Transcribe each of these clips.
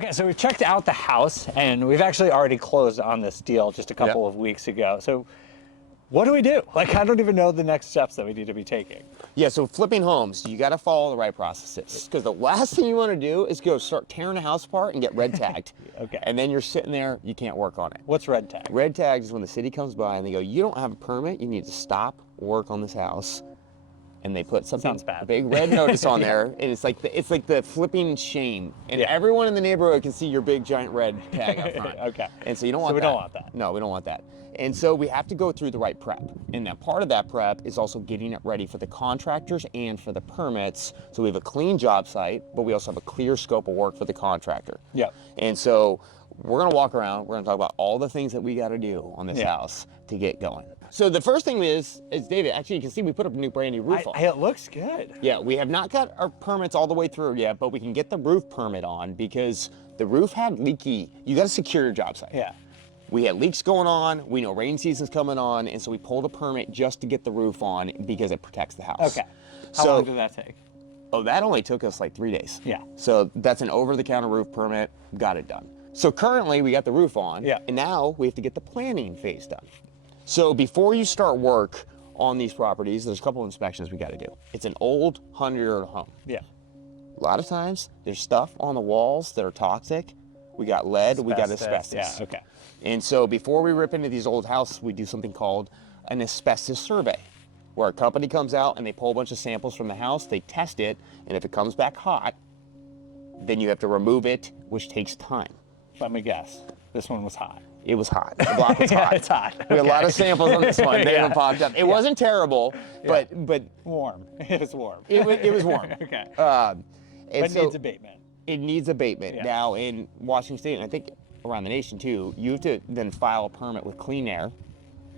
Okay, so we've checked out the house, and we've actually already closed on this deal just a couple of weeks ago. So what do we do? Like, I don't even know the next steps that we need to be taking. Yeah, so flipping homes, you got to follow the right processes, because the last thing you want to do is go start tearing a house apart and get red tagged. Okay. And then you're sitting there, you can't work on it. What's red tag? Red tag is when the city comes by and they go, you don't have a permit, you need to stop work on this house. And they put something, Sounds bad. a big red notice on there, and it's like the flipping shame, and everyone in the neighborhood can see your big giant red tag up front. Okay. And so you don't want that. So we don't want that. No, we don't want that. And so we have to go through the right prep, and that part of that prep is also getting it ready for the contractors and for the permits. So we have a clean job site, but we also have a clear scope of work for the contractor. Yeah. And so we're gonna walk around, we're gonna talk about all the things that we gotta do on this house to get going. So the first thing is David, actually you can see we put up a new brand new roof on. It looks good. Yeah, we have not got our permits all the way through yet, but we can get the roof permit on because the roof had leaky. You gotta secure your job site. Yeah. We had leaks going on, we know rain season's coming on, and so we pulled a permit just to get the roof on because it protects the house. Okay. How long did that take? Oh, that only took us like 3 days. Yeah. So that's an over-the-counter roof permit, got it done. So currently we got the roof on, and now we have to get the planning phase done. So before you start work on these properties, there's a couple of inspections we got to do. It's an old 100-year-old home. Yeah. A lot of times there's stuff on the walls that are toxic. We got lead, we got asbestos. Yeah, okay. And so before we rip into these old houses, we do something called an asbestos survey, where a company comes out and they pull a bunch of samples from the house, they test it, and if it comes back hot, then you have to remove it, which takes time. Let me guess. This one was hot. It was hot. The block was hot. It's hot. We had a lot of samples on this one. They haven't popped up. It wasn't terrible, but warm. It was warm. It was warm. Okay. But it needs abatement. It needs abatement. Yeah. Now in Washington State, and I think around the nation too, you have to then file a permit with Clean Air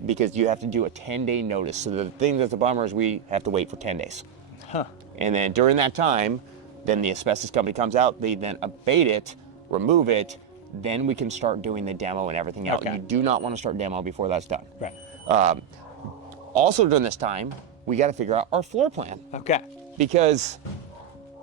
because you have to do a 10-day notice. So the thing that's a bummer is we have to wait for 10 days. Huh. And then during that time, then the asbestos company comes out, they then abate it, remove it, then we can start doing the demo and everything else. Okay. You do not want to start demo before that's done. Right. Also during this time, we got to figure out our floor plan. Okay. Because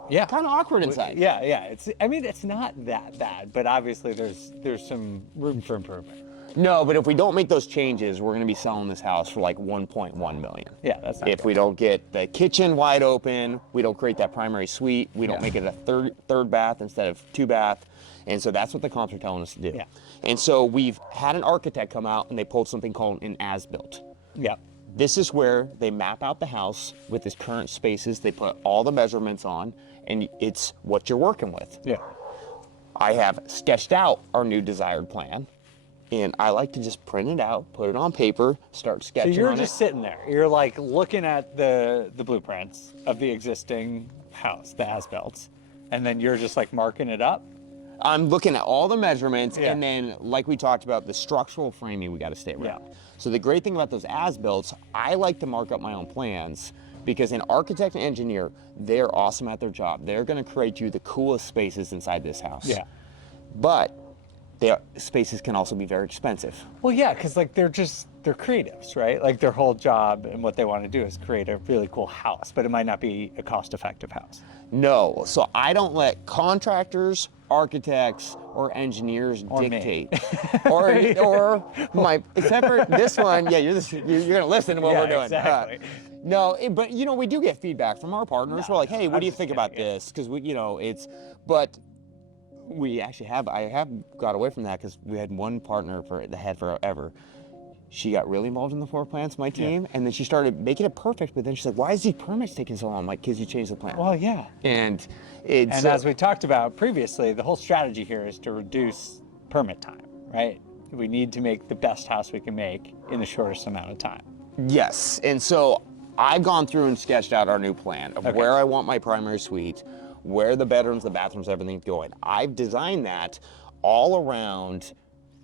kind of awkward inside. Yeah. I mean, it's not that bad, but obviously there's some room for improvement. No, but if we don't make those changes, we're going to be selling this house for like 1.1 million. Yeah, that's not If we don't get the kitchen wide open, we don't create that primary suite, we don't make it a third bath instead of 2 bath. And so that's what the comps are telling us to do. Yeah. And so we've had an architect come out and they pulled something called an as-built. Yeah. This is where they map out the house with its current spaces, they put all the measurements on, and it's what you're working with. Yeah. I have sketched out our new desired plan, and I like to just print it out, put it on paper, start sketching on it. So you're just sitting there. You're like looking at the blueprints of the existing house, the as-built, and then you're just like marking it up? I'm looking at all the measurements, and then, like we talked about, the structural framing we got to stay around. Yeah. So the great thing about those as-builts, I like to mark up my own plans because an architect and engineer, they're awesome at their job. They're going to create you the coolest spaces inside this house. Yeah. But their spaces can also be very expensive. Well, yeah, because like they're creatives, right? Like their whole job and what they want to do is create a really cool house, but it might not be a cost-effective house. No, so I don't let contractors, architects, or engineers dictate. or my, except for this one, you're gonna listen to what we're doing. Exactly. No, but you know, we do get feedback from our partners. We're like, hey, what do you think about this? Because we, but we actually I have got away from that because we had one partner that had forever. She got really involved in the floor plans, my team, and then she started making it perfect, but then she's like, why is these permits taking so long? I'm like, because you changed the plan. Well, yeah. And it's... And as we talked about previously, the whole strategy here is to reduce permit time, right? We need to make the best house we can make in the shortest amount of time. Yes, and so I've gone through and sketched out our new plan of where I want my primary suite, where the bedrooms, the bathrooms, everything's going. I've designed that all around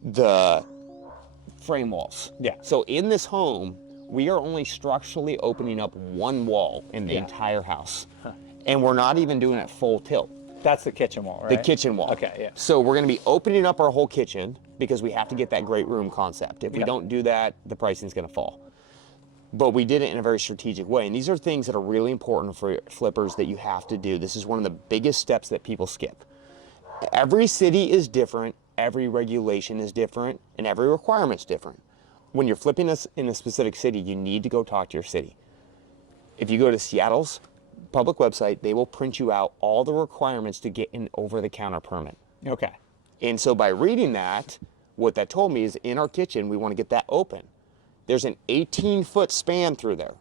the frame walls. Yeah. So in this home, we are only structurally opening up one wall in the entire house. Huh. And we're not even doing it full tilt. That's the kitchen wall, right? The kitchen wall. Okay, yeah. So we're gonna be opening up our whole kitchen because we have to get that great room concept. If we don't do that, the pricing's gonna fall. But we did it in a very strategic way. And these are things that are really important for flippers that you have to do. This is one of the biggest steps that people skip. Every city is different, every regulation is different, and every requirement's different. When you're flipping us in a specific city, you need to go talk to your city. If you go to Seattle's public website, they will print you out all the requirements to get an over-the-counter permit. Okay. And so by reading that, what that told me is in our kitchen, we want to get that open. There's an 18-foot span through there.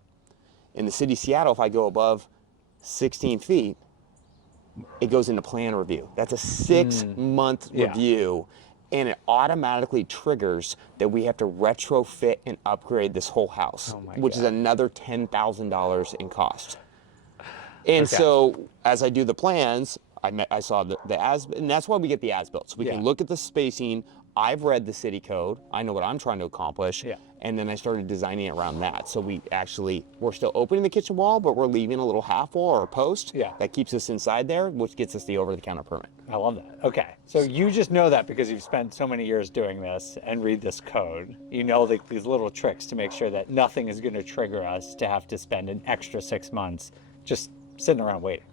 In the city of Seattle, if I go above 16 feet, it goes into plan review. That's a 6-month review, and it automatically triggers that we have to retrofit and upgrade this whole house, which is another $10,000 in cost. And so as I do the plans, I saw the as, and that's why we get the as-built. So we can look at the spacing. I've read the city code. I know what I'm trying to accomplish. And then I started designing it around that. So we're still opening the kitchen wall, but we're leaving a little half wall or a post that keeps us inside there, which gets us the over-the-counter permit. I love that. Okay. So you just know that because you've spent so many years doing this and read this code. You know these little tricks to make sure that nothing is going to trigger us to have to spend an extra 6 months just sitting around waiting.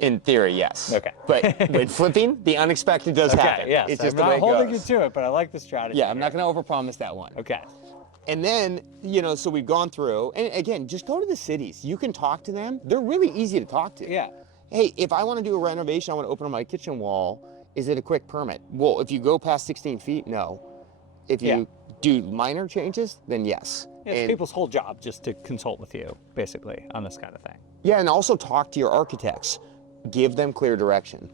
In theory, yes. Okay. But when flipping, the unexpected does happen. Yes. It's just I'm the way not it holding you goes. to it, but I like the strategy. Yeah, I'm not going to overpromise that one. Okay. And then, so we've gone through, and again, just go to the cities. You can talk to them. They're really easy to talk to. Yeah. Hey, if I want to do a renovation, I want to open up my kitchen wall, is it a quick permit? Well, if you go past 16 feet, no. If you do minor changes, then yes. It's people's whole job just to consult with you, basically, on this kind of thing. Yeah, and also talk to your architects. Give them clear direction.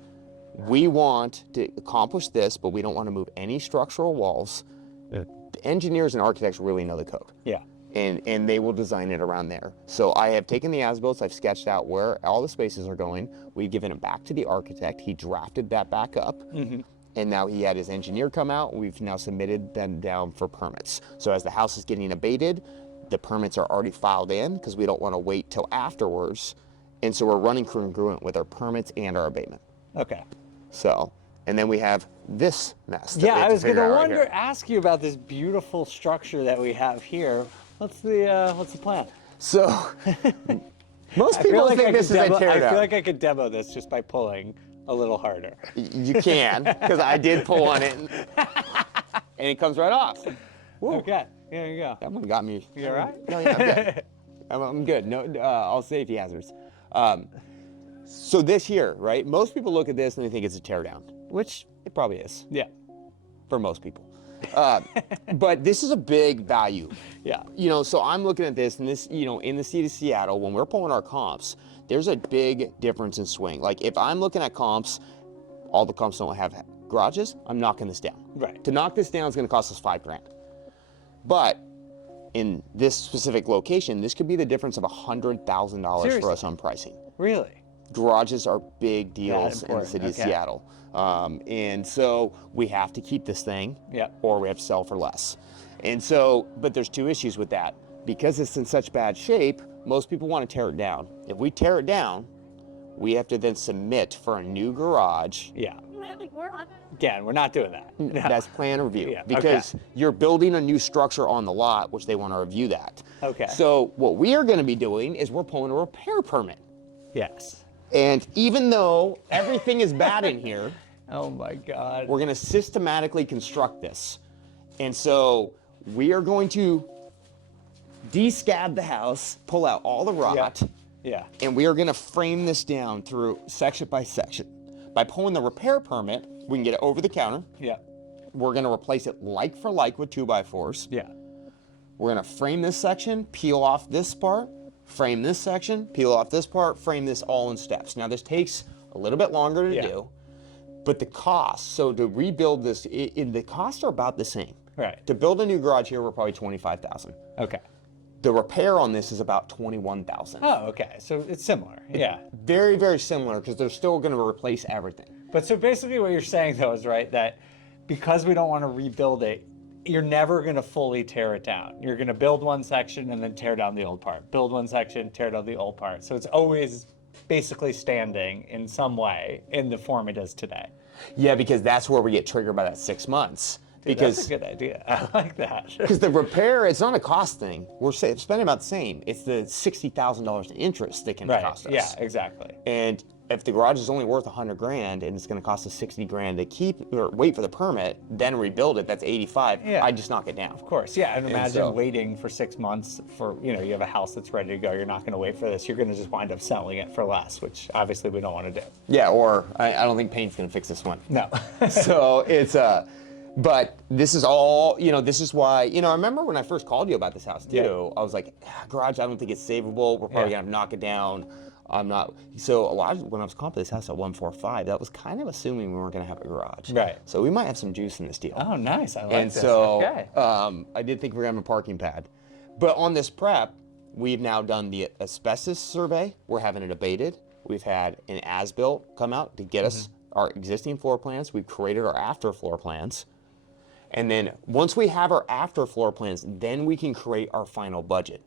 We want to accomplish this, but we don't want to move any structural walls. The engineers and architects really know the code. Yeah. And they will design it around there. So I have taken the as-built, I've sketched out where all the spaces are going. We've given it back to the architect. He drafted that back up. And now he had his engineer come out. We've now submitted them down for permits. So as the house is getting abated, the permits are already filed in because we don't want to wait till afterwards. And so we're running congruent with our permits and our abatement. Okay. So, and then we have this mess. Yeah, I was going to ask you about this beautiful structure that we have here. What's the plan? So, most people think this is a teardown. I feel like I could demo this just by pulling a little harder. You can, because I did pull on it, and it comes right off. Woo. Okay, there you go. That one got me. You all right? No, yeah, I'm good. I'm good. No, all safety hazards. So this here, right? Most people look at this and they think it's a teardown, which it probably is. Yeah. For most people. But this is a big value. Yeah. So I'm looking at this, and this, in the city of Seattle, when we're pulling our comps, there's a big difference in swing. Like if I'm looking at comps, all the comps don't have garages, I'm knocking this down. Right. To knock this down is going to cost us $5,000. But in this specific location, this could be the difference of $100,000 for us on pricing. Really? Garages are big deals in the city of Seattle. And so we have to keep this thing, or we have to sell for less. And so, but there's two issues with that. Because it's in such bad shape, most people want to tear it down. If we tear it down, we have to then submit for a new garage. Yeah. Again, we're not doing that. No. That's plan review. Because you're building a new structure on the lot, which they want to review that. Okay. So what we are going to be doing is we're pulling a repair permit. Yes. And even though everything is bad in here, oh my God, we're going to systematically construct this. And so we are going to de-scab the house, pull out all the rot, and we are going to frame this down through section by section. By pulling the repair permit, we can get it over the counter. Yeah. We're going to replace it like for like with 2x4s. Yeah. We're going to frame this section, peel off this part, frame this section, peel off this part, frame this all in steps. Now this takes a little bit longer to do, but the cost, so to rebuild this, the costs are about the same. Right. To build a new garage here, we're probably $25,000. Okay. The repair on this is about $21,000. Oh, okay. So it's similar. Yeah. Very, very similar because they're still going to replace everything. But so basically what you're saying though is right that because we don't want to rebuild it, you're never going to fully tear it down. You're going to build one section and then tear down the old part. Build one section, tear down the old part. So it's always basically standing in some way in the form it is today. Yeah, because that's where we get triggered by that 6 months. Dude, because that's a good idea. I like that. Because the repair, it's not a cost thing. We're spending about the same. It's the $60,000 in interest that can cost us. Yeah, exactly. And if the garage is only worth 100 grand and it's going to cost us 60 grand to keep or wait for the permit, then rebuild it, that's 85. Yeah. I just knock it down. Of course, yeah. And imagine so- waiting for 6 months for, you know, you have a house that's ready to go. You're not going to wait for this. You're going to just wind up selling it for less, which obviously we don't want to do. Yeah, or I don't think paint's going to fix this one. No. So it's but this is all, you know, this is why, you know, I remember when I first called you about this house too, Yeah. I was like, garage, I don't think it's savable. We're probably Yeah. gonna knock it down. I'm not, so a lot of, when I was calling for this house at 145, that was kind of assuming we weren't gonna have a garage. Right. So we might have some juice in this deal. Oh, nice. I like And this. so Okay. I did think we were gonna have a parking pad. But on this prep, we've now done the asbestos survey. We're having it abated. We've had an as-built come out to get us our existing floor plans. We've created our after floor plans. And then once we have our after floor plans, then we can create our final budget.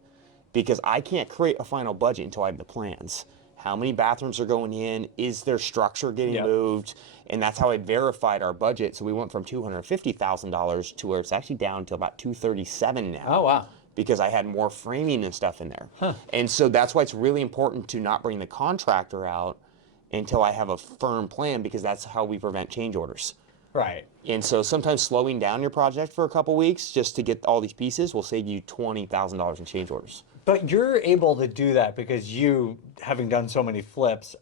Because I can't create a final budget until I have the plans. How many bathrooms are going in? Is their structure getting Yep. moved? And that's how I verified our budget. So we went from $250,000 to where it's actually down to about $237,000 now. Oh, wow. Because I had more framing and stuff in there. And so that's why it's really important to not bring the contractor out until I have a firm plan, because that's how we prevent change orders. Right. And so sometimes slowing down your project for a couple weeks just to get all these pieces will save you $20,000 in change orders. But you're able to do that because you, having done so many flips,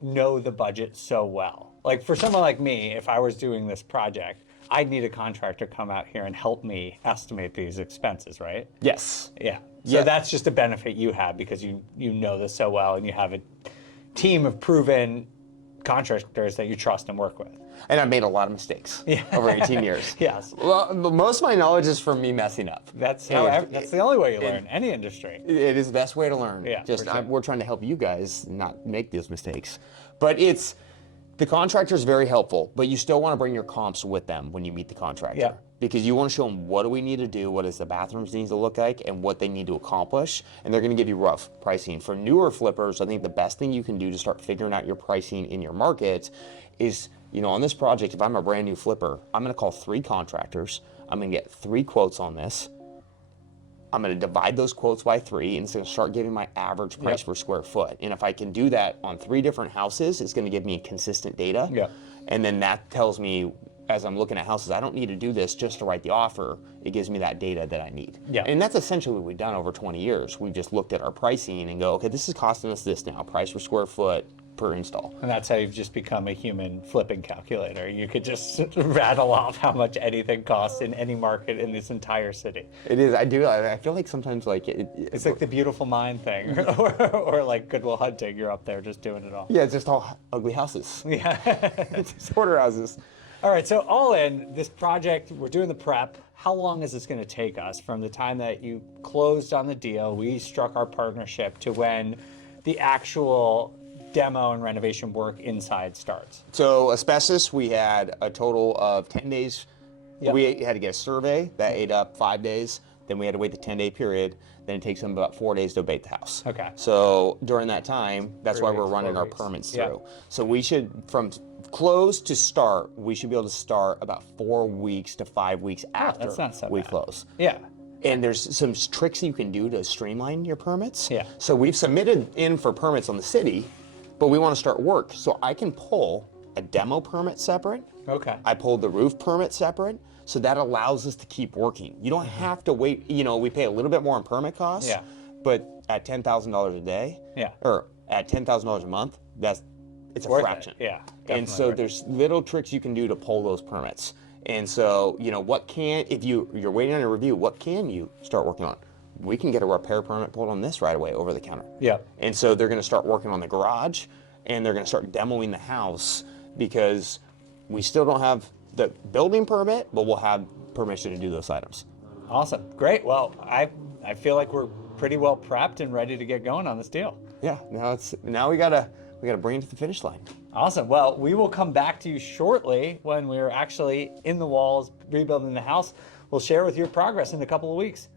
know the budget so well. Like for someone like me, if I was doing this project, I'd need a contractor come out here and help me estimate these expenses, right? Yes. Yeah. So Yeah. that's just a benefit you have because you know this so well and you have a team of proven contractors that you trust and work with. And I've made a lot of mistakes over 18 years. Yes. Well, most of my knowledge is from me messing up. That's that's the only way you learn, any industry. It is the best way to learn. Yeah, Just for sure. we're trying to help you guys not make those mistakes. But it's the contractor is very helpful, but you still want to bring your comps with them when you meet the contractor. Yeah. Because you want to show them what do we need to do, what does the bathrooms need to look like, and what they need to accomplish. And they're going to give you rough pricing. For newer flippers, I think the best thing you can do to start figuring out your pricing in your market is, you know, on this project, if I'm a brand new flipper, I'm going to call 3 contractors. I'm going to get 3 quotes on this. I'm going to divide those quotes by 3, and it's going to start giving my average price per square foot. And if I can do that on 3 different houses, it's going to give me consistent data. Yeah. And then that tells me, as I'm looking at houses, I don't need to do this just to write the offer. It gives me that data that I need. Yeah. And that's essentially what we've done over 20 years. We've just looked at our pricing and go, okay, this is costing us this now, price per square foot per install. And that's how you've just become a human flipping calculator. You could just rattle off how much anything costs in any market in this entire city. It is, I do, I feel like sometimes like It's like the Beautiful Mind thing, or like Goodwill Hunting. You're up there just doing it all. yeah, it's just all ugly houses. Yeah. It's just order houses. All right, so all in, this project, we're doing the prep. How long is this going to take us from the time that you closed on the deal, we struck our partnership, to when the actual demo and renovation work inside starts? So asbestos, we had a total of 10 days. Yep. We had to get a survey that ate up 5 days. Then we had to wait the 10-day period. Then it takes them about 4 days to abate the house. Okay. So during that time, that's 3 why we're weeks, running 4 our weeks. permits Yeah. through. So we should, from close to start, we should be able to start about 4 weeks to 5 weeks after that's not so we bad. close. Yeah. And there's some tricks you can do to streamline your permits. Yeah. So we've submitted in for permits on the city, but we want to start work. So I can pull a demo permit separate. Okay. I pulled the roof permit separate. So that allows us to keep working. You don't have to wait. You know, we pay a little bit more in permit costs. Yeah. But at $10,000 a day. Yeah. Or at $10,000 a month, it's a Worth it. fraction. Yeah, And definitely so worth it. there's little tricks you can do to pull those permits. And so, you know, if you're waiting on a review, what can you start working on? We can get a repair permit pulled on this right away over the counter. Yeah. And so they're going to start working on the garage, and they're going to start demoing the house, because we still don't have the building permit, but we'll have permission to do those items. Awesome. Great. Well, I feel like we're pretty well prepped and ready to get going on this deal. Yeah. Now we gotta bring it to the finish line. Awesome. Well, we will come back to you shortly when we're actually in the walls rebuilding the house. We'll share with your progress in a couple of weeks.